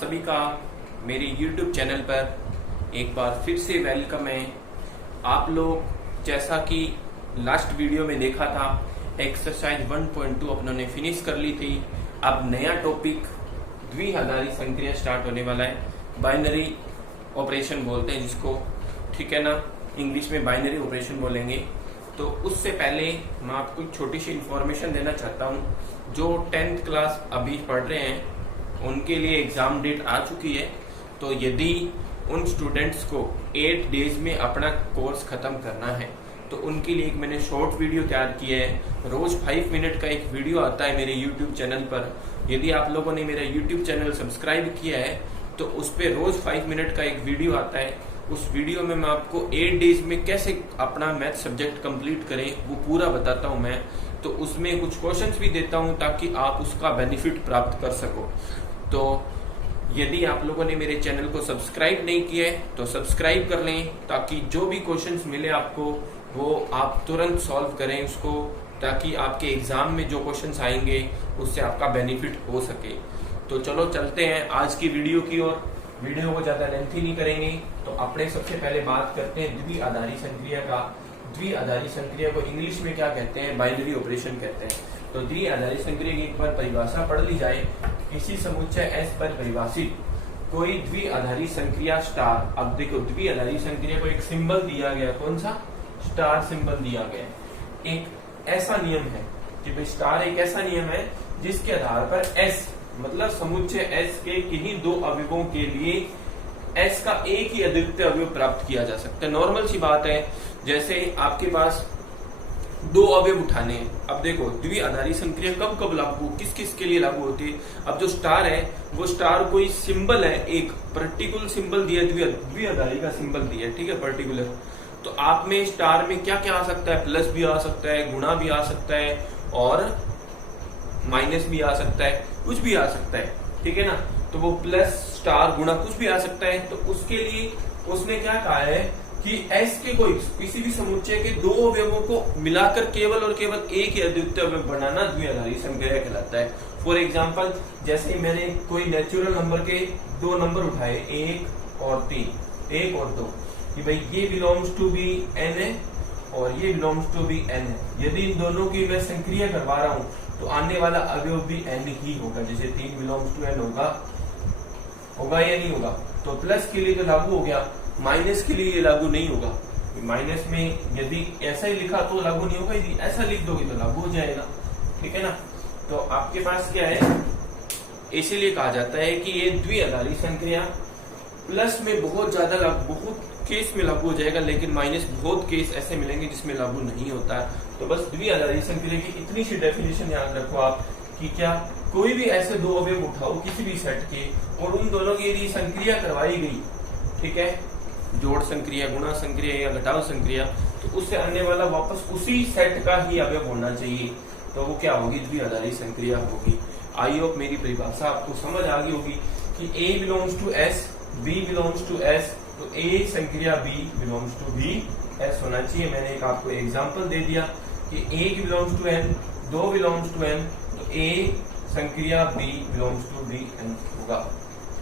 सभी का मेरे YouTube चैनल पर एक बार फिर से वेलकम है। आप लोग जैसा कि लास्ट वीडियो में देखा था, एक्सरसाइज 1.2 अपनों ने फिनिश कर ली थी। अब नया टॉपिक द्विआधारी संक्रिया स्टार्ट होने वाला है। बाइनरी ऑपरेशन बोलते हैं जिसको, ठीक है ना, इंग्लिश में बाइनरी ऑपरेशन बोलेंगे। तो उससे पहले मैं आपको एक छोटी सी इंफॉर्मेशन देना चाहता हूँ। जो 10th क्लास अभी पढ़ रहे हैं उनके लिए एग्जाम डेट आ चुकी है। तो यदि उन स्टूडेंट्स को 8 डेज में अपना कोर्स खत्म करना है तो उनके लिए एक मैंने शॉर्ट वीडियो तैयार किया है। रोज 5 मिनट का एक वीडियो आता है मेरे YouTube चैनल पर। यदि आप लोगों ने मेरा YouTube चैनल सब्सक्राइब किया है तो उस पर रोज 5 मिनट का एक वीडियो आता है। उस वीडियो में मैं आपको 8 डेज में कैसे अपना मैथ सब्जेक्ट कंप्लीट करें वो पूरा बताता हूं मैं। तो उसमें कुछ क्वेश्चंस भी देता हूं ताकि आप उसका बेनिफिट प्राप्त कर सको। तो यदि आप लोगों ने मेरे चैनल को सब्सक्राइब नहीं किया है तो सब्सक्राइब कर लें, ताकि जो भी क्वेश्चंस मिले आपको वो आप तुरंत सॉल्व करें उसको, ताकि आपके एग्जाम में जो क्वेश्चंस आएंगे उससे आपका बेनिफिट हो सके। तो चलो चलते हैं आज की वीडियो की ओर। वीडियो को ज्यादा लेंथी नहीं करेंगे। तो अपने सबसे पहले बात करते हैं द्विआधारी संक्रिया का। द्विआधारी संक्रिया को इंग्लिश में क्या कहते हैं? बाइनरी ऑपरेशन कहते हैं। तो द्विआधारी संक्रिया की एक बार परिभाषा पढ़ ली जाए। किसी समुच्चय S पर परिभाषित कोई द्विआधारी संक्रिया स्टार। अब देखो, द्विआधारी संक्रिया को एक सिंबल दिया गया, कौन सा? स्टार सिंबल दिया गया। एक ऐसा नियम है कि भाई स्टार एक ऐसा नियम है जिसके आधार पर S मतलब समुच्चय S के किन्हीं दो अवयवों के लिए S का एक ही अद्वितीय अवयव प्राप्त किया जा सकता है। नॉर्मल सी बात है। जैसे आपके पास दो अवयव उठाने हैं। अब देखो, द्विआधारी संक्रिया कब कब लागू, किस किस के लिए लागू होती है? अब जो स्टार है वो स्टार कोई सिंबल है, एक पर्टिकुलर सिंबल दिया, द्विआधारी का सिंबल दिया है, ठीक है, पर्टिकुलर। तो आप में स्टार में क्या क्या आ सकता है? प्लस भी आ सकता है, गुणा भी आ सकता है और माइनस भी आ सकता है, कुछ भी आ सकता है, ठीक है ना। तो वो प्लस स्टार गुणा कुछ भी आ सकता है। तो उसके लिए उसने क्या कहा है कि S के कोई किसी भी समुच्चय के दो अवयवों को मिलाकर केवल और केवल एक ही अद्वितीय अवयव बनाना द्विआधारी संक्रिया कहलाता है। फॉर एग्जाम्पल, जैसे मैंने कोई नेचुरल नंबर के दो नंबर उठाए, 1 और 3, 1 और 2, कि भाई ये बिलोंग्स टू बी n है और ये बिलोंग्स टू बी n है। यदि इन दोनों की मैं संक्रिया करवा रहा हूं तो आने वाला अवयव भी n ही होगा। जैसे 3 बिलोंग्स टू n होगा या नहीं होगा? तो प्लस के लिए तो लागू हो गया, माइनस के लिए ये लागू नहीं होगा। माइनस में यदि ऐसा ही लिखा तो लागू नहीं होगा, यदि ऐसा लिख दोगे तो लागू हो जाएगा, ठीक है ना। तो आपके पास क्या है, इसीलिए कहा जाता है कि ये द्विआधारी संक्रिया प्लस में बहुत ज्यादा बहुत केस में लागू हो जाएगा, लेकिन माइनस बहुत केस ऐसे मिलेंगे जिसमें लागू नहीं होता है। तो बस द्विआधारी संक्रिया की इतनी सी डेफिनेशन याद रखो आप कि क्या कोई भी ऐसे दो अवयव उठाओ किसी भी सेट के और उन दोनों की यदि संक्रिया करवाई गई, ठीक है, जोड़ संक्रिया, गुणा संक्रिया या घटाव संक्रिया, तो उससे आने वाला वापस उसी सेट का ही अवयव होना चाहिए। तो वो क्या होगी? द्विआधारी संक्रिया होगी। आई होप मेरी परिभाषा आपको समझ आ गई होगी कि A belongs to S, B belongs to S, तो A संक्रिया B belongs to B S होना चाहिए। मैंने एक आपको एग्जांपल दे दिया कि A belongs to N, 2 belongs to N, तो A संक्रिया B belongs to B N होगा,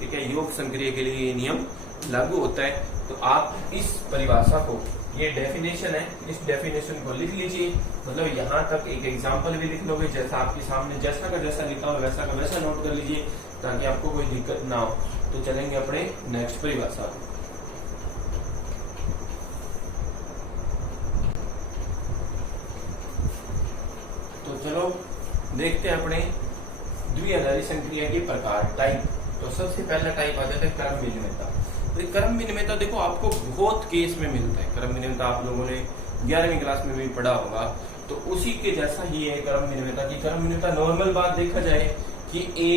ठीक है। योग संक्रिया के लिए ये नियम लागू होता है। तो आप इस परिभाषा को, ये डेफिनेशन है, इस डेफिनेशन को लिख लीजिए। मतलब यहाँ तक एक एग्जांपल भी लिख लोगे, जैसा आपके सामने जैसा का जैसा लिखा हो वैसा का वैसा नोट कर लीजिए ताकि आपको कोई दिक्कत ना हो। तो चलेंगे अपने नेक्स्ट परिभाषा। तो चलो देखते हैं अपने द्विआधारी संक्रिया के प्रकार, टाइप। तो सबसे पहला टाइप आ जाता है क्रम विनिमेयता। तो क्रम विनिमेयता देखो आपको बहुत केस में मिलता है। क्रम विनिमेयता आप लोगों ने 11वीं क्लास में भी पढ़ा होगा। तो उसी के जैसा ही है क्रम विनिमेयता की। क्रम विनिमेयता नॉर्मल बात देखा जाए कि A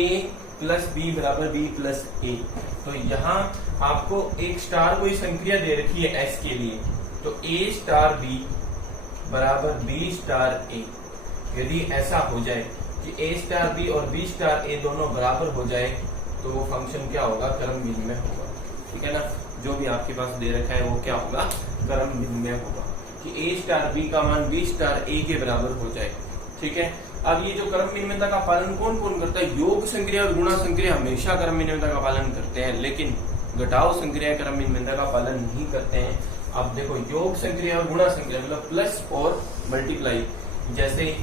प्लस B बराबर B प्लस A। तो यहाँ आपको एक स्टार कोई संक्रिया दे रखी है S के लिए, तो A स्टार B बराबर B स्टार A। यदि ऐसा हो जाए कि A स्टार B और B स्टार A दोनों बराबर हो जाए तो वो फंक्शन क्या होगा? क्रम विनिमय होगा, ठीक है ना। जो भी आपके पास दे रखा है वो क्या होगा? क्रम विनिमय होगा। कि A स्टार B का मान B स्टार A के बराबर हो जाए, ठीक है। अब ये जो क्रम विनिमयता का पालन कौन कौन करता है? योग संक्रिया और गुणा संक्रिया हमेशा क्रम विनिमयता का पालन करते हैं, लेकिन घटाव संक्रिया क्रम विनिमयता का पालन नहीं करते हैं। अब देखो योग संक्रिया और गुणा संक्रिया मतलब प्लस और मल्टीप्लाई, जैसे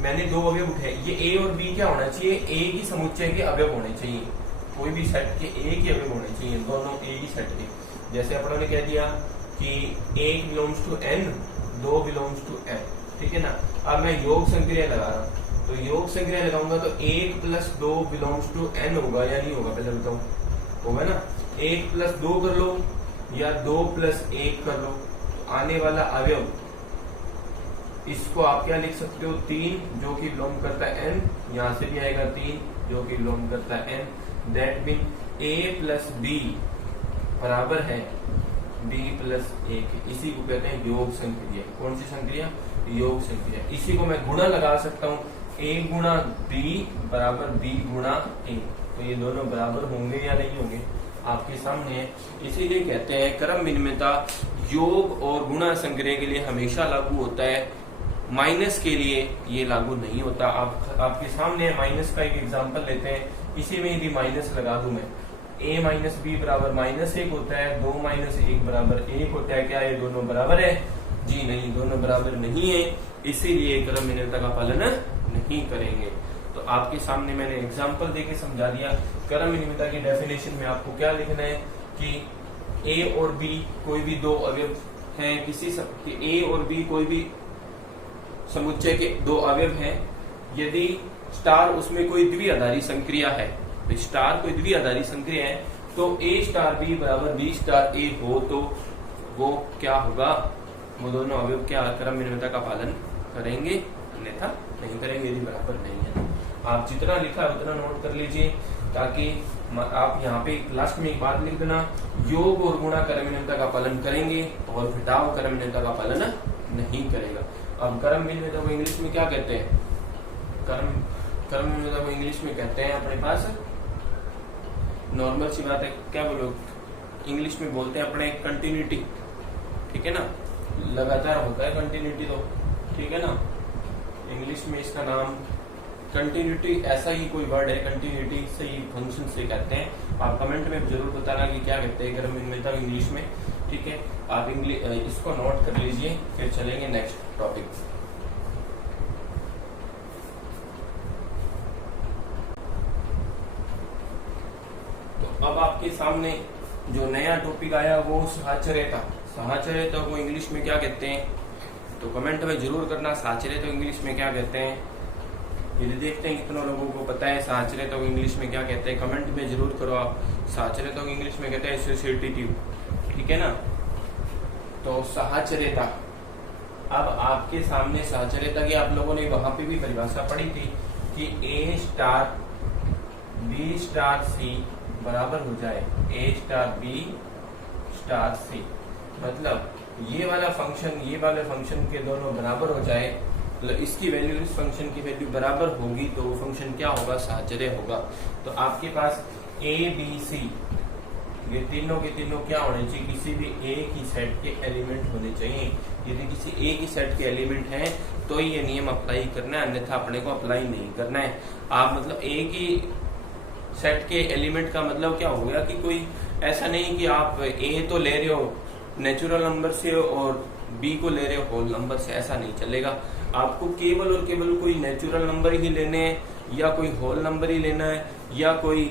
मैंने दो अवयव उठाए, ये ए और बी क्या होना चाहिए? ए की समुच्चय के अवयव होने चाहिए, कोई भी सेट के ए के अवयव होने चाहिए, दोनों ए की सेट के। जैसे अपन ने कह दिया कि एक बिलोंग्स टू एन, दो बिलोंग्स टू एन, ठीक है ना। अब मैं योग संक्रिया लगा रहा हूं, तो योग संक्रिया लगाऊंगा तो एक प्लस दो बिलोंग्स टू एन होगा या नहीं होगा? पहले बताओ, होगा ना। एक प्लस दो कर लो या दो प्लस एक कर लो, तो आने वाला अवयव इसको आप क्या लिख सकते हो? तीन, जो कि बिलोंग करता है एन, यहां से भी आएगा तीन जो कि बिलोंग करता है N. That mean A plus B बराबर है बी प्लस एक, इसी को कहते हैं योग संक्रिया। कौन सी संक्रिया? योग संक्रिया। इसी को मैं गुणा लगा सकता हूँ, ए गुणा बी बराबर बी गुणा ए, तो ये दोनों बराबर होंगे या नहीं होंगे? आपके सामने है। इसीलिए कहते हैं क्रम विनिमयता योग और गुणा संक्रिया के लिए हमेशा लागू होता है, माइनस के लिए ये लागू नहीं होता। आपके सामने माइनस का एक एग्जांपल लेते हैं, इसी में यदि माइनस लगा दूं मैं, a माइनस बी बराबर माइनस एक होता है, दो माइनस एक बराबर एक होता है, क्या ये दोनों बराबर है? जी नहीं, दोनों बराबर नहीं है, इसीलिए क्रम विनिमयता का पालन नहीं करेंगे। तो आपके सामने मैंने एग्जांपल देके समझा दिया। क्रम विनिमयता की डेफिनेशन में आपको क्या लिखना है कि ए और बी कोई भी दो अवयव हैं, किसी ए और बी कोई भी समुच्चय के दो अवयव हैं, यदि स्टार उसमें कोई द्विआधारी संक्रिया है, तो स्टार कोई द्विआधारी संक्रिया है, तो ए स्टार बी बराबर बी स्टार ए हो, तो वो क्या होगा? वो दोनों अवयव क्या क्रम विनिमयता का पालन करेंगे, अन्यथा नहीं करेंगे, यदि बराबर नहीं है। आप जितना लिखा है उतना नोट कर लीजिए, ताकि आप यहाँ पे लास्ट में एक बात लिख देना, योग और गुणा क्रम विनिमयता का पालन करेंगे और घटाव क्रम विनिमयता का पालन नहीं करेगा। अब क्रम विनिमयता को इंग्लिश में क्या कहते हैं? क्रम विनिमयता को इंग्लिश में कहते हैं अपने पास, नॉर्मल सी बात है, क्या बोलो इंग्लिश में बोलते हैं अपने कंटिन्यूटी, ठीक है ना, लगातार होता है कंटिन्यूटी, तो ठीक है ना। इंग्लिश में इसका नाम कंटिन्यूटी, ऐसा ही कोई वर्ड है, कंटिन्यूटी से ही फंक्शन से कहते हैं। आप कमेंट में जरूर बताना कि क्या कहते हैं क्रम विनिमयता इंग्लिश में, ठीक है। आप इसको नोट कर लीजिए, फिर चलेंगे नेक्स्ट टॉपिक। तो अब आपके सामने जो नया टॉपिक आया वो साहचर्यता। साहचर्यता को इंग्लिश में क्या कहते हैं? तो कमेंट में जरूर करना, साहचर्यता इंग्लिश में क्या कहते हैं। यदि देखते हैं कितने लोगों को पता है साहचर्यता को इंग्लिश में क्या कहते हैं, कमेंट में जरूर करो आप। साहचर्यता को इंग्लिश में कहते हैं एसोसिएटिव, ठीक है ना। तो साहचर्यता, अब आपके सामने साहचर्यता की आप लोगों ने वहां पे भी परिभाषा पढ़ी थी कि ए स्टार बी स्टार सी बराबर हो जाए ए स्टार बी स्टार सी, मतलब ये वाला फंक्शन के दोनों बराबर हो जाए, मतलब इसकी वैल्यू इस फंक्शन की वैल्यू बराबर होगी, तो वो फंक्शन क्या होगा? साहचर्य होगा। तो आपके पास ए बी सी ये तीनों के तीनों क्या होने चाहिए? किसी भी एक ही सेट के एलिमेंट होने चाहिए। यदि किसी एक ही सेट के एलिमेंट हैं तो ये नियम अप्लाई करना है, अन्यथा अपने को अप्लाई नहीं करना है। आप मतलब एक ही सेट के एलिमेंट का मतलब क्या हो गया कि कोई ऐसा नहीं कि आप ए तो ले रहे हो नेचुरल नंबर से और बी को ले रहे हो होल नंबर से, ऐसा नहीं चलेगा। आपको केवल और केवल कोई नेचुरल नंबर ही लेने हैं या कोई होल नंबर ही लेना है या कोई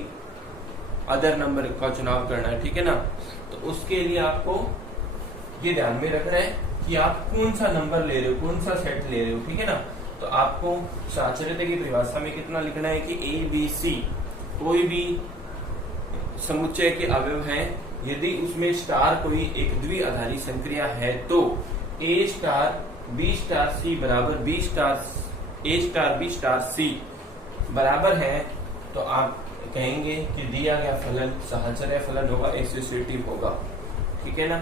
अदर नंबर का चुनाव करना है, ठीक है ना। तो उसके लिए आपको ये ध्यान में रखना है कि आप कौन सा नंबर ले रहे हो, कौन सा सेट ले रहे हो, ठीक है ना। तो आपको साहचर्यता की परिभाषा में कितना लिखना है कि ए बी सी कोई भी समुच्चय के अवयव हैं, यदि उसमें स्टार कोई एक द्विआधारी संक्रिया है तो ए स्टार बी स्टार सी बराबर बी स्टार ए स्टार बी स्टार सी बराबर है, तो आप कहेंगे कि दिया गया फलन साहचर्य फलन होगा, एसोसिएटिव होगा, ठीक है ना।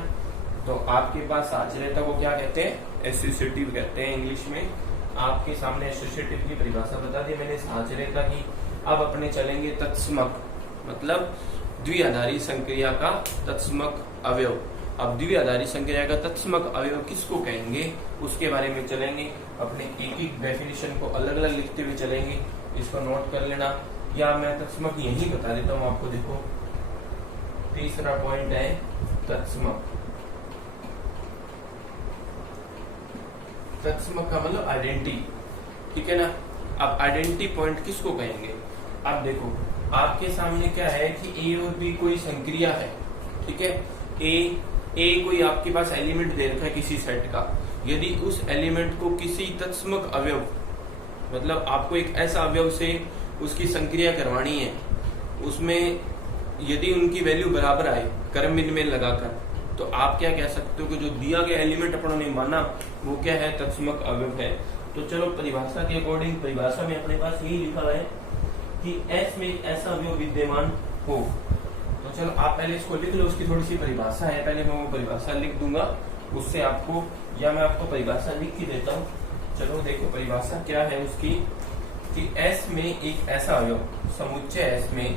तो आपके पास साहचर्यता को क्या कहते हैं? एसोसिएटिव कहते हैं इंग्लिश में। आपके सामने एसोसिएटिव की परिभाषा बता दी मैंने साहचर्यता की। अब अपने चलेंगे तत्समक, मतलब द्विआधारी संक्रिया का तत्समक अवयव। अब द्विआधारी संक्रिया का तत्समक अवयव किसको कहेंगे उसके बारे में चलेंगे। अपने एक एक डेफिनेशन को अलग अलग लिखते हुए चलेंगे, इसको नोट कर लेना, या मैं तत्समक यही बता देता हूँ आपको। देखो तीसरा पॉइंट है तत्समक। तत्समक का मतलब आइडेंटिटी, ठीक है ना। अब आइडेंटिटी पॉइंट किसको कहेंगे। अब देखो आपके सामने क्या है कि ए और बी कोई संक्रिया है, ठीक है। ए कोई आपके पास एलिमेंट दे रखा है किसी सेट का, यदि उस एलिमेंट को किसी तत्समक अवयव, मतलब आपको एक ऐसा अवयव से उसकी संक्रिया करवानी है, उसमें यदि उनकी वैल्यू बराबर आए क्रम विनिमय लगाकर, तो आप क्या कह सकते हो कि जो दिया गया एलिमेंट अपनों ने माना वो क्या है, तत्समक अवयव है। तो चलो परिभाषा के अकॉर्डिंग, परिभाषा में अपने पास यही लिखा है कि S में एक ऐसा अवयव विद्यमान हो। तो चलो आप पहले इसको लिख लो, उसकी थोड़ी सी परिभाषा है, पहले मैं वो परिभाषा लिख दूंगा, उससे आपको, या मैं आपको परिभाषा लिख ही देता हूँ। चलो देखो परिभाषा क्या है उसकी, कि S में एक ऐसा अवयव, समुच्चय S में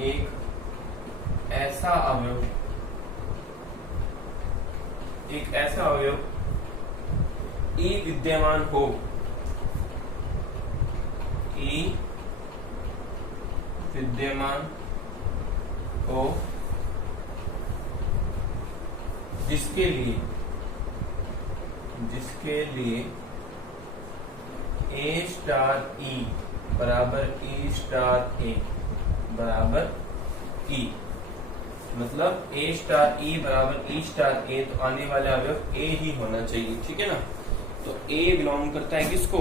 एक ऐसा अवयव, एक ऐसा अवयव E विद्यमान हो, E विद्यमान हो, जिसके लिए A स्टार E बराबर E स्टार A बराबर E, मतलब A स्टार E बराबर E स्टार A, तो आने वाला अवयव A ही होना चाहिए, ठीक है ना। तो A बिलोंग करता है किसको,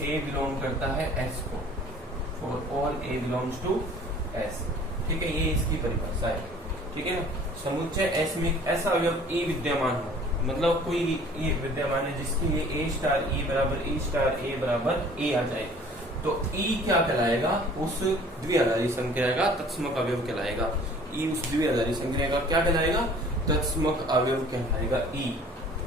A बिलोंग करता है S को, for all A belongs to S, ठीक है। ये इसकी परिभाषा है, ठीक है ना। समुच्चय S में ऐसा अवयव E विद्यमान हो, मतलब कोई E विद्यमान है जिसके लिए A स्टार E बराबर E स्टार A बराबर A आ जाए, तो E क्या कहलाएगा, उस द्विआधारी संक्रिया का तत्समक अवयव कहलाएगा। E उस द्विआधारी संक्रिया का क्या कहलाएगा, तत्समक अवयव कहलाएगा E,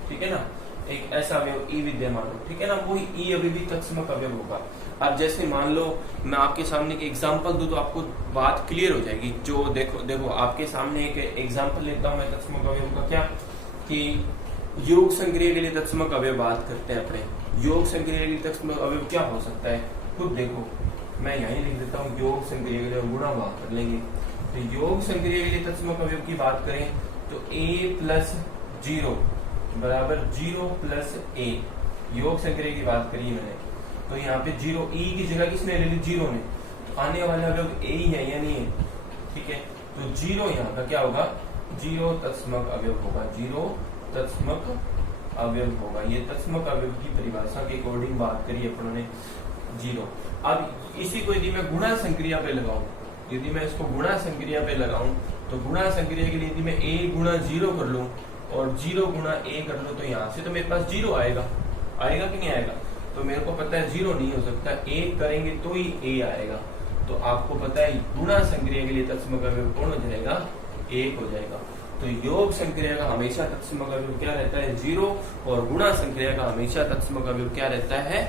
ठीक है ना। एक ऐसा अवयव E विद्यमान हो, ठीक है ना, वही E अभी भी तत्समक अवयव होगा। अब जैसे मान लो मैं आपके सामने एक एग्जांपल दूं तो आपको बात क्लियर हो जाएगी। जो देखो आपके सामने एक एग्जांपल लेता हूं मैं तत्समक अवयव का, क्या कि योग संक्रिया के लिए तत्समक अवयव बात करते हैं अपने। योग संक्रिया के लिए तत्समक अवयव क्या हो सकता है, खुद देखो, मैं यहीं लिख देता हूँ, योग संक्रिया के लिए गुणा बात कर लेंगे। तो योग संक्रिया के लिए तत्समक अवयव की बात करें तो A प्लस 0 बराबर 0 प्लस A, योग संक्रिया की बात करी मैंने, तो यहाँ पे 0 E की जगह किसने ले ली, 0 ने, तो आने वाला अवयव A ही है या नहीं है, ठीक है। तो 0 यहाँ का क्या होगा, 0 तत्समक अवयव होगा, 0 तत्समक अवयव होगा। ये तत्समक अवयव की परिभाषा के अकॉर्डिंग बात करी अपन ने, 0। अब इसी को यदि मैं गुणा संक्रिया पे लगाऊं, यदि मैं इसको गुणा संक्रिया पे लगाऊं, तो गुणा संक्रिया के लिए यदि मैं A गुणा 0 कर लूं और 0 गुणा A कर लूं, तो यहाँ से तो मेरे पास 0 आएगा कि नहीं आएगा। तो मेरे को पता है 0 नहीं हो सकता, 1 करेंगे तो ही A आएगा। तो आपको पता है गुणा संक्रिया के लिए तत्समक अवयव कौन हो जाएगा, 1 हो जाएगा। तो योग संक्रिया का हमेशा तत्समक अवयव क्या रहता है, 0, और गुणा संक्रिया का हमेशा तत्समक अवयव क्या रहता है,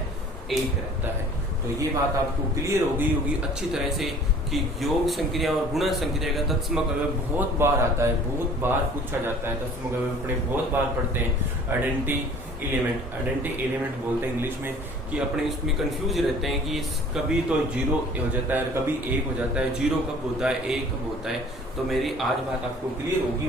1 रहता है। तो ये बात आपको क्लियर हो गई होगी अच्छी तरह से कि योग संक्रिया और गुणा संक्रिया का तत्समक अवयव बहुत बार आता है, बहुत बार पूछा जाता है। तत्समक अवयव अपने बहुत बार पढ़ते हैं। आइडेंटिटी एलिमेंट बोलते हैं इंग्लिश में, कि अपने इसमें कंफ्यूज रहते हैं कि कभी तो 0 हो जाता है, कभी 1 हो जाता है, 0 कब होता है, 1 कब होता है। तो मेरी आज बात आपको क्लियर होगी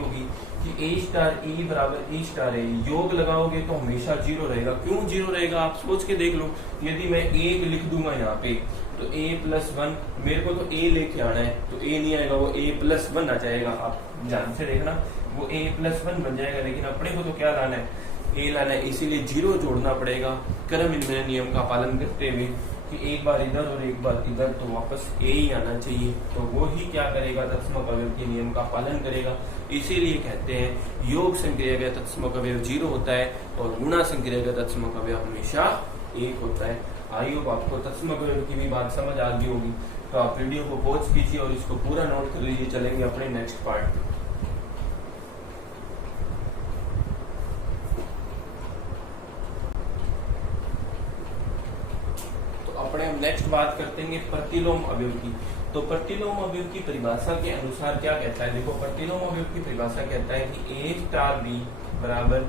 कि A स्टार E बराबर E स्टार A, योग लगाओगे तो हमेशा 0 रहेगा। क्यों 0 रहेगा, आप सोच के देख लो। यदि मैं 1 लिख दूंगा यहाँ पे, तो A प्लस 1, मेरे को तो A लेके आना है, तो A नहीं आएगा, वो A प्लस 1 आ जाएगा। आप ध्यान से देखना, वो A प्लस 1 बन जाएगा, लेकिन अपने को तो क्या लाना है, A लाना है, इसीलिए 0 जोड़ना पड़ेगा क्रम विनिमय नियम का पालन करते हुए, कि एक बार इधर और एक बार इधर, तो वापस A ही आना चाहिए। तो वो ही क्या करेगा, तत्समक अवयव के नियम का पालन करेगा। इसीलिए कहते हैं योग संक्रिया का तत्समक अवयव 0 होता है और गुणा संक्रिया का तत्समक अवयव हमेशा 1 होता है। आई होप आपको तत्समक अवयव की भी बात समझ आ गई होगी। तो आप वीडियो को पॉज कीजिए और इसको पूरा नोट कर लीजिए। चलेंगे अपने नेक्स्ट पार्ट पे। अपने हम नेक्स्ट बात करते हैं प्रतिलोम अवयव की। तो तो प्रतिलोम अवयव की परिभाषा के अनुसार क्या कहता है, देखो प्रतिलोम अवयव की परिभाषा कहता है कि ए स्टार बी बराबर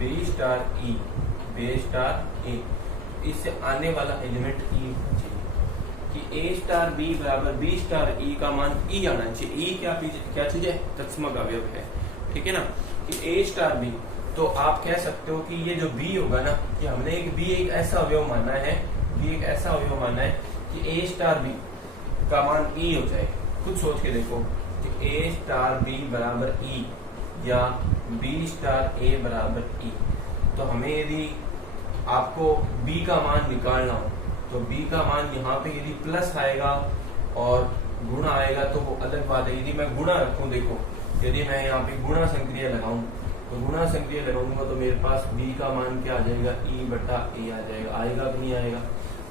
बी स्टार ई, बी स्टार ए, इससे आने वाला एलिमेंट ई होना चाहिए कि ए स्टार बी बराबर बी स्टार ई का मान ई आना चाहिए। ई क्या चीज है, तत्समक अवयव है, ठीक है ना, कि ए स्टार बी। तो आप कह सकते हो कि ये जो बी होगा ना, कि हमने एक ऐसा अवयव माना है, एक ऐसा अवयव माना है कि ए स्टार बी का मान ई हो जाए। खुद सोच के देखो कि ए स्टार बी बराबर ई या बी स्टार ए बराबर ई। तो हमें यदि आपको बी का मान निकालना हो तो बी का मान यहाँ पे यदि प्लस आएगा और गुणा आएगा तो वो अलग बात है। यदि मैं गुणा रखूं, देखो यदि मैं यहाँ पे गुणा संक्रिया लगाऊं तो गुणा संक्रिया लगाऊंगा तो मेरे पास b का मान क्या आ जाएगा, e बटा a आ जाएगा, आएगा कि नहीं आएगा।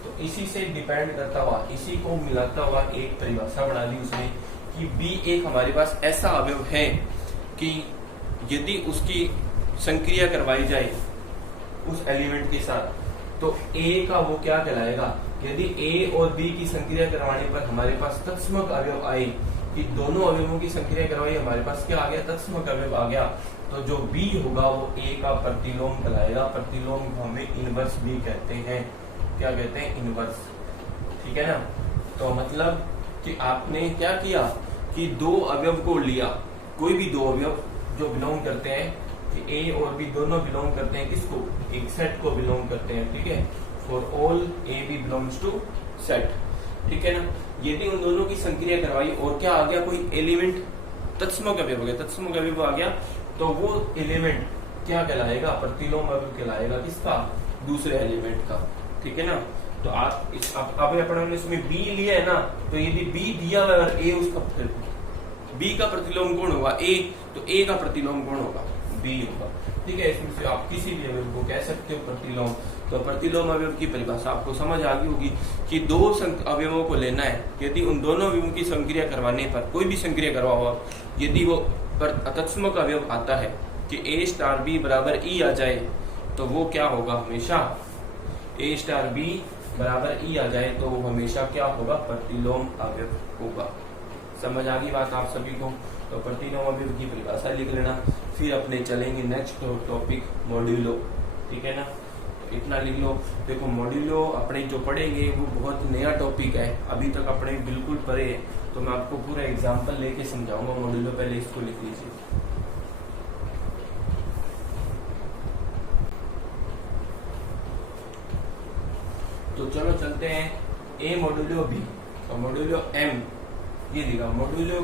तो इसी से डिपेंड करता हुआ, इसी को मिलाता हुआ एक परिभाषा बना दी उसने कि b एक हमारे पास ऐसा अवयव है कि यदि उसकी संक्रिया करवाई जाए उस एलिमेंट के साथ तो a का वो क्या कहलाएगा। यदि a और b की संक्रिया करवाने पर हमारे पास तत्समक अवयव आए कि दोनों अवयवों की संक्रिया करवाई, हमारे पास क्या आ गया, तत्समक अवयव आ गया, तो जो b होगा वो a का प्रतिलोम कहलाएगा। प्रतिलोम को हमें इनवर्स भी कहते हैं। क्या कहते हैं, इनवर्स, ठीक है ना। तो मतलब कि आपने क्या किया कि दो अवयव को लिया, कोई भी दो अवयव जो बिलोंग करते हैं कि a और b दोनों बिलोंग करते हैं किसको, एक सेट को बिलोंग करते हैं, ठीक है। For all a b belongs to set, ठीक है ना। यदि उन दोनों की संक्रिया करवाई और क्या आ गया, कोई एलिमेंट तत्समक अवयव हो गया, तत्समक अवयव आ गया, तो वो एलिमेंट क्या कहलाएगा, प्रतिलोम अवयव कहलाएगा, किसका, दूसरे एलिमेंट का, ठीक है ना। तो आप इस अब अपन ने इसमें b लिया है ना, तो यदि b दिया हुआ अगर a उसका b का प्रतिलोम कौन होगा, a, तो a का प्रतिलोम कौन होगा, b होगा, ठीक है। इसमें से आप किसी भी अवयव को कह सकते हो प्रतिलोम। तो प्रतिलोम अवयव की परिभाषा आपको समझ आ गई होगी कि दो अवयवों को लेना है, यदि उन दोनों अवयवों की संक्रिया करवाने पर, कोई भी संक्रिया करवा हुआ, यदि वो तत्समक अवयव आता है कि a स्टार b बराबर e आ जाए तो वो क्या होगा, हमेशा a स्टार b बराबर e आ जाए तो वो हमेशा क्या होगा, प्रतिलोम अवयव होगा। समझ आ गई बात आप सभी को। तो प्रतिलोम अवयव की परिभाषा लिख लेना, फिर अपने चलेंगे नेक्स्ट टॉपिक मॉड्यूलो, ठीक है ना। तो इतना लिख लो। देखो मॉड्यूलो अपने जो पढ़ेंगे वो बहुत नया टॉपिक है, अभी तक अपने बिल्कुल पढ़े है, तो मैं आपको पूरा एग्जाम्पल लेके समझाऊंगा मॉड्यूलो। पहले इसको लिख लीजिए। तो चलो चलते हैं ए मॉड्यूलो बी और मॉड्यूलो एम, ये दिखा मॉड्यूलो,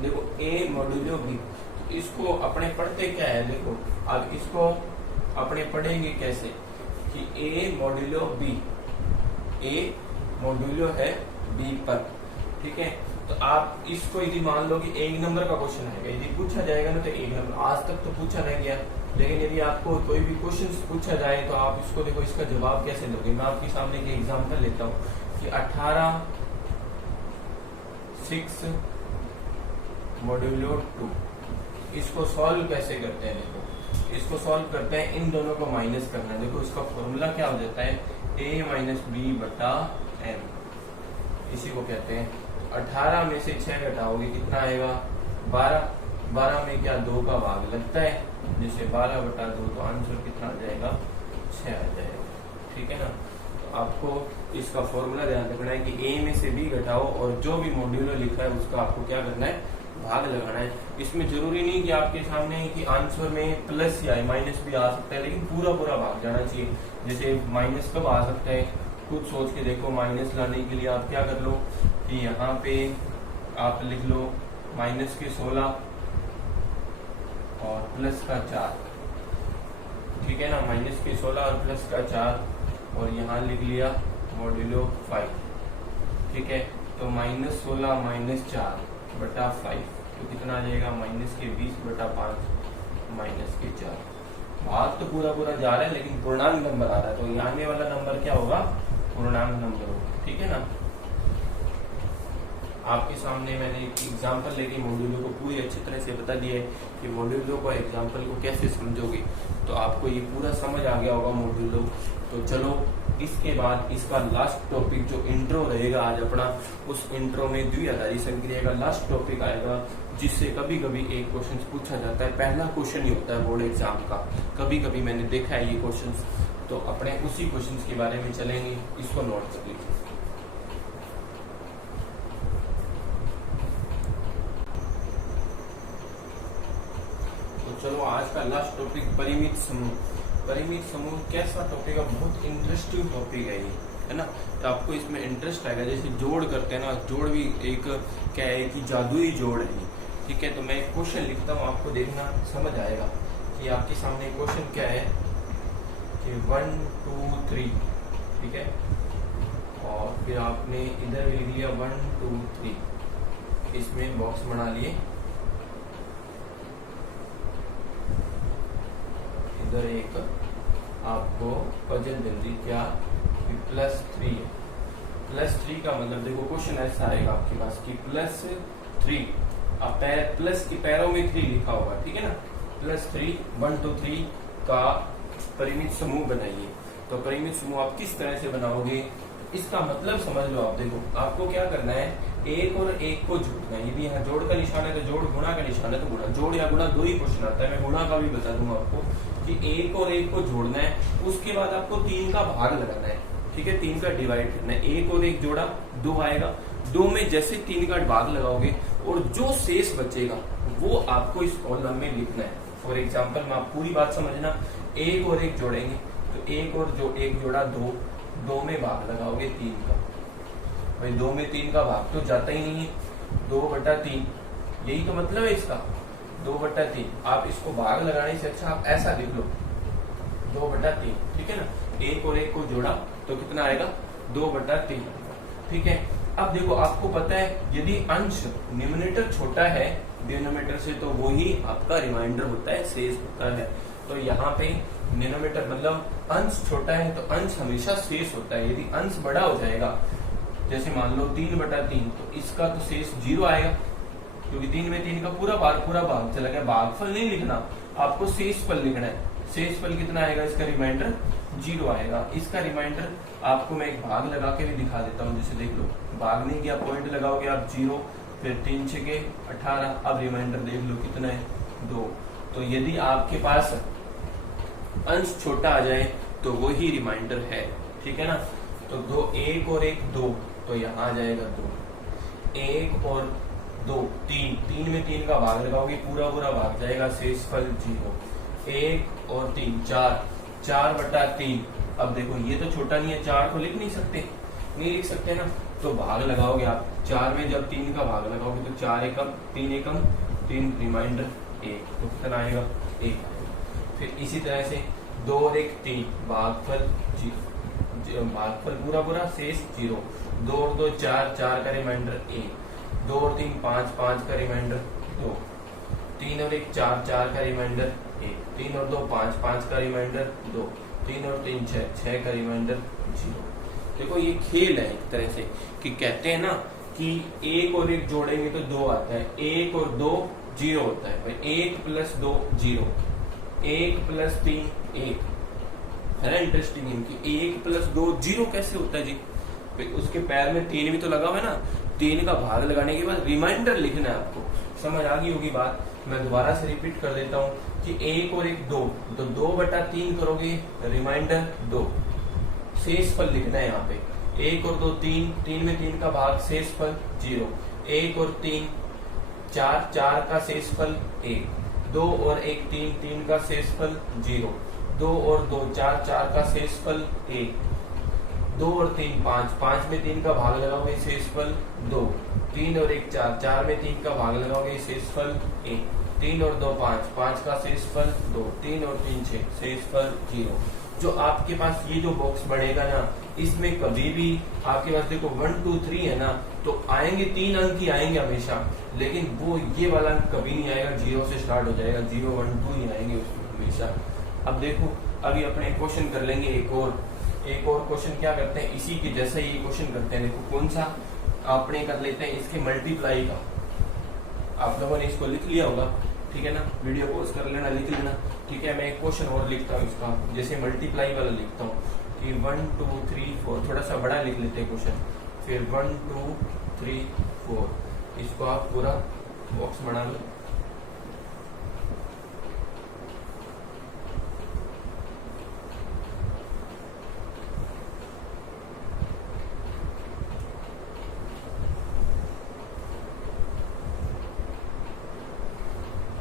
देखो ए मॉड्यूलो बी। तो इसको अपने पढ़ते क्या है, देखो अब इसको अपने पढ़ेंगे कैसे कि ए मॉड्यूलो बी, ए मॉड्यूलो है बी पर, ठीक है। तो आप इसको यदि मान लो कि एक नंबर का क्वेश्चन आएगा, यदि पूछा जाएगा ना तो एक नंबर, आज तक तो पूछा नहीं गया, लेकिन यदि आपको कोई भी क्वेश्चन पूछा जाए तो आप इसको देखो, इसका जवाब कैसे लोगे। मैं आपके सामने एक एग्जांपल लेता हूँ कि 18(6) मॉड्यूलो 2, इसको सॉल्व कैसे करते हैं। देखो इसको सॉल्व करते हैं, इन दोनों को माइनस करना है। देखो इसका फॉर्मूला क्या हो जाता है, a माइनस बी बटा m, इसी को कहते हैं। 18 में से 6 घटाओगे कितना आएगा, 12, 12 में क्या 2 का भाग लगता है, जैसे 12 बटा 2, तो आंसर कितना आ जाएगा, 6 आ जाएगा, ठीक है ना। तो आपको इसका फॉर्मूला ध्यान रखना है कि a में से b घटाओ और जो भी मॉड्यूलो लिखा है उसका आपको क्या करना है, भाग लगाना है। इसमें जरूरी नहीं कि आपके सामने कि आंसर में प्लस या माइनस भी आ सकता है, लेकिन पूरा पूरा भाग जाना चाहिए। जैसे माइनस कब आ सकता है, खुद सोच के देखो। माइनस लाने के लिए आप क्या कर लो कि यहाँ पे आप लिख लो माइनस के 16 और प्लस का 4, ठीक है ना, माइनस के 16 और प्लस का 4, और यहाँ लिख लिया मॉड्यूलो 5, ठीक है। तो -16 माइनस 4 बटा 5, तो कितना आ जाएगा, माइनस के 20 बटा 5 माइनस के 4। भाग तो पूरा पूरा जा रहा है लेकिन पूर्णांक नंबर आ रहा है, तो यहाँ आने वाला नंबर क्या होगा, पूर्णांक नंबर होगा, ठीक है ना। आपके सामने मैंने एक एग्जांपल लेके मॉड्यूलो को पूरी अच्छी तरह से बता दिया है कि मॉड्यूलो को एग्जांपल को कैसे समझोगे, तो आपको ये पूरा समझ आ गया होगा मॉड्यूलो। तो चलो इसके बाद इसका लास्ट टॉपिक जो इंट्रो रहेगा आज अपना, उस इंट्रो में द्विआधारी संक्रिया का लास्ट टॉपिक आएगा, जिससे कभी कभी एक क्वेश्चन पूछा जाता है। पहला क्वेश्चन ही होता है बोर्ड एग्जाम का, कभी कभी मैंने देखा है ये क्वेश्चन। तो अपने उसी क्वेश्चन के बारे में चलेंगे, इसको नोट कर लीजिए। तो चलो आज का लास्ट टॉपिक परिमित समूह। परिमित समूह कैसा टॉपिक है, बहुत इंटरेस्टिंग टॉपिक है ये, है ना। तो आपको इसमें इंटरेस्ट आएगा। जैसे जोड़ करते हैं ना, जोड़ भी एक क्या है कि जादुई जोड़ है, ठीक है। तो मैं एक क्वेश्चन लिखता हूँ, आपको देखना समझ आएगा कि आपके सामने क्वेश्चन क्या है कि 1 2 3, ठीक है। और फिर आपने इधर लिख लिया 1 2 3, इसमें बॉक्स बना लिए। इधर एक आपको पजल मिल रही क्या, +3 है। +3 का मतलब देखो क्वेश्चन ऐसा आएगा आपके पास कि +3, अब प्लस के पैरों में 3 लिखा होगा, ठीक है ना। +3 1 2 3 का परिमित समूह बनाइए। तो परिमित समूह आप किस तरह से बनाओगे, इसका मतलब समझ लो आप। देखो आपको क्या करना है, एक और एक को जोड़ना है। यदि यहाँ जोड़ का निशान है तो जोड़, गुणा का निशान है तो गुणा। जोड़ या गुणा दो ही क्वेश्चन आता है, मैं गुणा का भी बता दूंगा आपको कि एक और एक को जोड़ना है। उसके बाद आपको 3 का भाग लगाना है, ठीक है, 3 का डिवाइड करना है। एक और एक जोड़ा 2 आएगा, 2 में जैसे 3 का भाग लगाओगे और जो शेष बचेगा वो आपको इस कॉलम में लिखना है। फॉर एग्जाम्पल में आप पूरी बात समझना, एक और एक जोड़ेंगे तो एक और जो एक जोड़ा 2, 2 में भाग लगाओगे 3 का। भाई 2 में 3 का भाग तो जाता ही नहीं है, 2/3, यही तो मतलब है इसका, 2/3। आप इसको भाग लगाने से अच्छा आप ऐसा लिख लो 2/3, ठीक है ना। एक और एक को जोड़ा तो कितना आएगा, 2/3, ठीक है। अब देखो आपको पता है यदि अंश न्यूमरेटर छोटा है डिनोमिनेटर से तो वो ही आपका रिमाइंडर होता है, शेष होता है। तो यहाँ पे डिनोमिनेटर मतलब अंश छोटा है तो अंश हमेशा शेष होता है। यदि अंश बड़ा हो जाएगा, जैसे मान लो 3/3, तो इसका तो शेष 0 आएगा, क्योंकि 3 में 3 का पूरा भाग चला गया। भागफल नहीं लिखना, आपको शेषफल लिखना है। शेषफल कितना आएगा, इसका रिमाइंडर 0 आएगा। इसका रिमाइंडर आपको मैं एक भाग लगा के भी दिखा देता हूँ। जैसे देख लो, भाग नहीं किया, पॉइंट लगाओगे आप 0, फिर 3 6 के 18। अब रिमाइंडर देख लो कितना है, 2। तो यदि आपके पास अंश छोटा आ जाए तो वो ही रिमाइंडर है, ठीक है ना। तो 2, 1 और 1 2, तो यहाँ आ जाएगा 2। 1 और 2 3, 3 में 3 का भाग लगाओगे पूरा भाग जाएगा, शेषफल 0। 1 और 3 4, 4/3। अब देखो ये तो छोटा नहीं है, 4 को लिख नहीं लिख सकते ना। तो भाग लगाओगे आप, 4 में जब 3 का भाग लगाओगे तो 4 एकम 3 एकम 3, रिमाइंडर 1, तो कितना आएगा, 1। फिर इसी तरह से 2 और 1 3, भागफल 0, भागफल पूरा शेष 0। 2 और 2 4, 4 का रिमाइंडर 1। 2 और 3 5, 5 का रिमाइंडर 2। 3 और 1 4, 4 का रिमाइंडर 1। 3 और 2 5, 5 का रिमाइंडर 2। 3 और 3 6, 6 का रिमाइंडर 0। देखो ये खेल है एक तरह से कि कहते हैं ना कि 1 और 1 जोड़ेंगे तो 2 आता है, 1 और 2 0 होता है। भाई 1 + 2 0, 1 + 3 1, है ना। इंटरेस्टिंग इनकी 1 + 2 0 कैसे होता है जी। भाई उसके पैर में 3 भी तो लगा हुआ है ना, 3 का भाग लगाने के बाद रिमाइंडर लिखना है आपको। समझ आ गई होगी बात। मैं दोबारा से रिपीट कर देता हूँ कि 1 और 1 2, तो 2/3 करोगे, रिमाइंडर 2। शेषफल लिखना है यहाँ पे, 1 और 2 3, 3 में 3 का भाग, शेषफल 0। 1 और 3 4, 4 का शेषफल 1। 2 और 1 3, 3 का शेषफल 0। 2 और 2 4, 4 का शेषफल 1। 2 और 3 5, 5 में 3 का भाग लगाओगे, शेषफल 2। 3 और 1 4, 4 में 3 का भाग लगाओगे, शेषफल 1। 3 और 2 5, 5 का शेषफल 2। 3 और 3 6, शेषफल 0। जो आपके पास ये जो बॉक्स बढ़ेगा ना, इसमें कभी भी आपके पास देखो 1 2 3 है ना, तो आएंगे 3 अंक ही आएंगे हमेशा, लेकिन वो ये वाला अंक कभी नहीं आएगा, 0 से स्टार्ट हो जाएगा, 0 1 2 ही आएंगे उसमें हमेशा। अब देखो अभी अपने क्वेश्चन कर लेंगे एक और क्वेश्चन क्या करते हैं, इसी के जैसे ही क्वेश्चन करते हैं। देखो कौन सा, आपने कर लेते हैं इसके मल्टीप्लाई का। आप लोगों ने इसको लिख लिया होगा, ठीक है ना, वीडियो पॉज कर लेना, लिख लेना, ठीक है। मैं एक क्वेश्चन और लिखता हूँ इसका, जैसे मल्टीप्लाई वाला लिखता हूँ, कि 1 2 3 4, थोड़ा सा बड़ा लिख लेते हैं क्वेश्चन, फिर 1 2 3 4, इसको आप पूरा बॉक्स बना लो।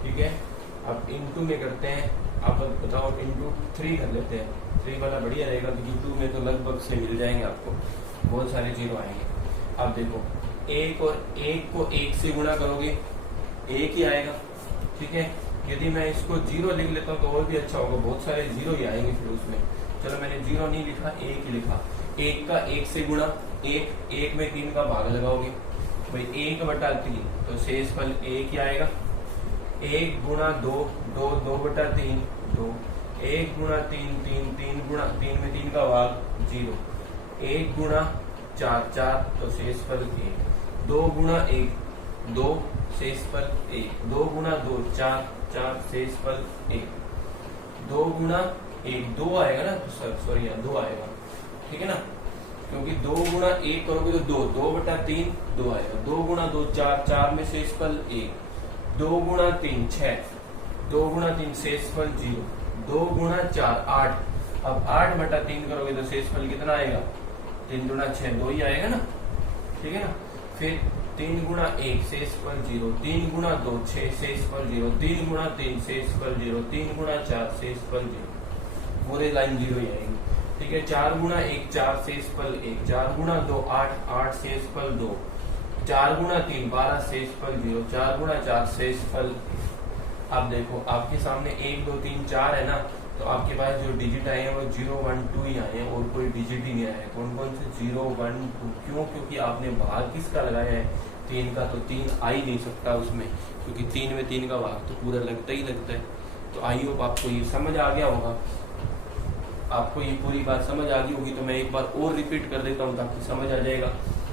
ठीक है, अब इंटू में करते हैं, आप बताओ इंटू 3 कर लेते हैं, 3 वाला बढ़िया रहेगा, तो इंटू में तो लगभग से मिल जाएंगे आपको, बहुत सारे जीरो आएंगे। अब देखो एक और एक को एक से गुणा करोगे एक ही आएगा, ठीक है। यदि मैं इसको जीरो लिख लेता हूँ तो और भी अच्छा होगा, बहुत सारे जीरो ही आएंगे फिर उसमें। चलो मैंने जीरो नहीं लिखा, एक ही लिखा। एक का एक से गुणा एक, एक में 3 का भाग लगाओगे भाई 1/3, तो शेष फल एक ही आएगा। 1 गुणा 2 2, 2/3 2, 1 गुणा 3 3, 3 गुणा 3 में 3 का भाग 0, 1 गुणा 4 4, तो शेष फल 1, 2 गुणा 1 2, शेष फल 1, 2 गुणा 2 4 4, शेष फल 1, 2 गुणा 1 2 आएगा ना, सॉरी यहाँ 2 आएगा, ठीक है ना, क्योंकि 2 गुणा 1 करोगे तो 2, 2/3 2 आएगा, 2 गुणा 2 4 4 में शेष फल 1, 2 गुणा 3 6, 2 गुणा 3 शेष फल 0, 2 गुणा 4 8, अब 8/3 करोगे तो शेष फल कितना आएगा, 3 गुणा 6 2 ही आएगा ना, ठीक है ना। फिर 3 गुणा 1 शेष फल 0, 3 गुणा 2 6 शेष फल 0, 3 गुणा 3 शेष फल 0, 3 गुणा 4 शेष फल 0, पूरे लाइन 0 ही आएंगे, ठीक है। 4 गुणा 1 4 शेष फल 1, 4 गुणा 2 8 8 शेष फल 2, 4 गुणा 3 12 शेष फल 0, 4 गुणा 4 शेष फल। अब देखो आपके सामने 1 2 3 4 है ना, तो आपके पास जो डिजिट आए हैं वो 0 1 2 ही आए हैं और कोई डिजिट ही नहीं आया है। कौन कौन से 0 1 2, क्यों? क्योंकि आपने भाग किसका लगाया है, 3 का, तो 3 आ ही नहीं सकता उसमें, क्योंकि 3 में 3 का भाग तो पूरा लगता ही लगता है। तो आई होप आपको ये समझ आ गया होगा, आपको ये पूरी बात समझ आ गई होगी। तो मैं एक बार और रिपीट कर देता हूँ ताकि समझ आ जाएगा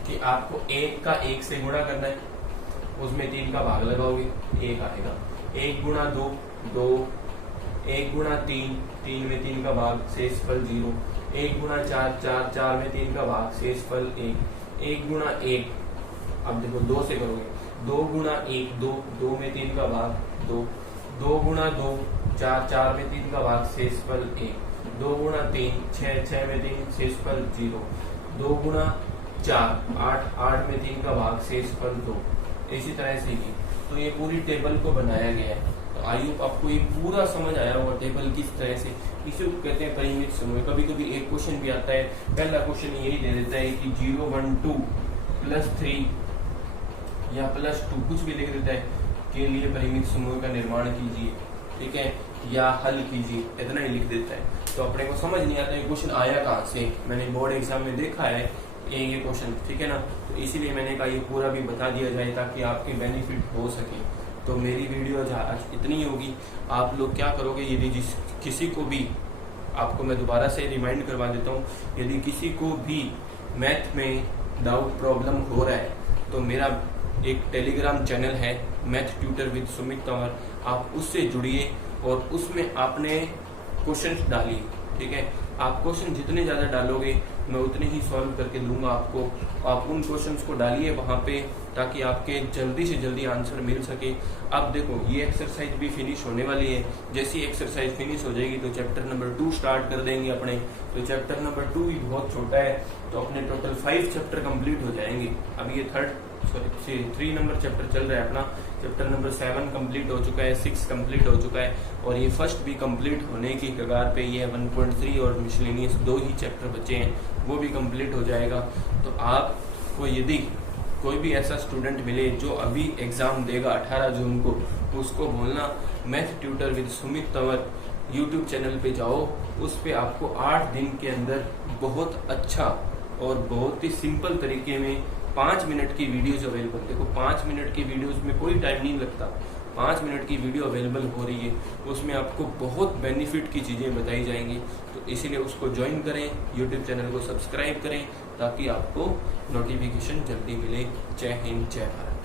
कि आपको 1 का 1 से गुणा करना है, उसमें 3 का भाग लगाओगे 1 आएगा। 1 गुणा 2 2, 1 गुणा 3 3 में 3 का भाग शेष फल 0, 1 गुणा 4 4 4 में 3 का भाग शेष फल 1, 1 गुणा 1, अब देखो 2 से करोगे, 2 गुणा 1 2, 2 में 3 का भाग 2, 2 गुणा 2 4 4 में 3 का भाग शेष फल 1, 2 गुणा 3 6 6 में 3 शेष फल 0, 2 गुणा 4 8 8 में 3 का भाग शेष फल 2, इसी तरह से ही। तो ये पूरी टेबल को बनाया गया है। तो आई होप आपको ये पूरा समझ आया होगा टेबल किस तरह से, इसे कहते हैं परिमित समूह। कभी कभी एक क्वेश्चन भी आता है, पहला क्वेश्चन यही दे देता है कि 0 1 2 +3 या +2 कुछ भी लिख देता है के लिए परिमित समूह का निर्माण कीजिए, ठीक है, या हल कीजिए, इतना ही लिख देता है। तो अपने को समझ नहीं आता ये क्वेश्चन आया कहाँ से। मैंने बोर्ड एग्जाम में देखा है ये क्वेश्चन, ठीक है ना, तो इसीलिए मैंने कहा ये पूरा भी बता दिया जाए ताकि आपके बेनिफिट हो सके। तो मेरी वीडियो आज इतनी ही होगी। आप लोग क्या करोगे, यदि किसी को भी, आपको मैं दोबारा से रिमाइंड करवा देता हूँ, यदि किसी को भी मैथ में डाउट प्रॉब्लम हो रहा है तो मेरा एक टेलीग्राम चैनल है math tutor with Sumit Tanwar, आप उससे जुड़िए और उसमें आपने क्वेश्चंस डालिए, ठीक है। आप क्वेश्चन जितने ज़्यादा डालोगे मैं उतने ही सॉल्व करके दूंगा आपको। आप उन क्वेश्चंस को डालिए वहाँ पे ताकि आपके जल्दी से जल्दी आंसर मिल सके। अब देखो ये एक्सरसाइज भी फिनिश होने वाली है, जैसी एक्सरसाइज फिनिश हो जाएगी तो चैप्टर नंबर 2 स्टार्ट कर देंगे अपने। तो चैप्टर नंबर 2 भी बहुत छोटा है, तो अपने टोटल 5 चैप्टर कंप्लीट हो जाएंगे। अब ये 3 नंबर चैप्टर चल रहा है अपना, चैप्टर नंबर 7 कंप्लीट हो चुका है, 6 कंप्लीट हो चुका है और ये फर्स्ट भी कंप्लीट होने की कगार पे ये 1.3 और मिसलेनियस 2 ही चैप्टर बचे हैं, वो भी कंप्लीट हो जाएगा। तो आपको यदि कोई भी ऐसा स्टूडेंट मिले जो अभी एग्जाम देगा 18 जून को, उसको बोलना math tutor with Sumit Tanwar YouTube channel पे जाओ, उस पे आपको 8 दिन के अंदर बहुत अच्छा और बहुत ही सिंपल तरीके में 5 मिनट की वीडियोज अवेलेबल। देखो 5 मिनट की वीडियोज में कोई टाइम नहीं लगता, 5 मिनट की वीडियो अवेलेबल हो रही है, उसमें आपको बहुत बेनिफिट की चीज़ें बताई जाएंगी। तो इसीलिए उसको ज्वाइन करें, यूट्यूब चैनल को सब्सक्राइब करें ताकि आपको नोटिफिकेशन जल्दी मिले। जय हिंद, जय भारत।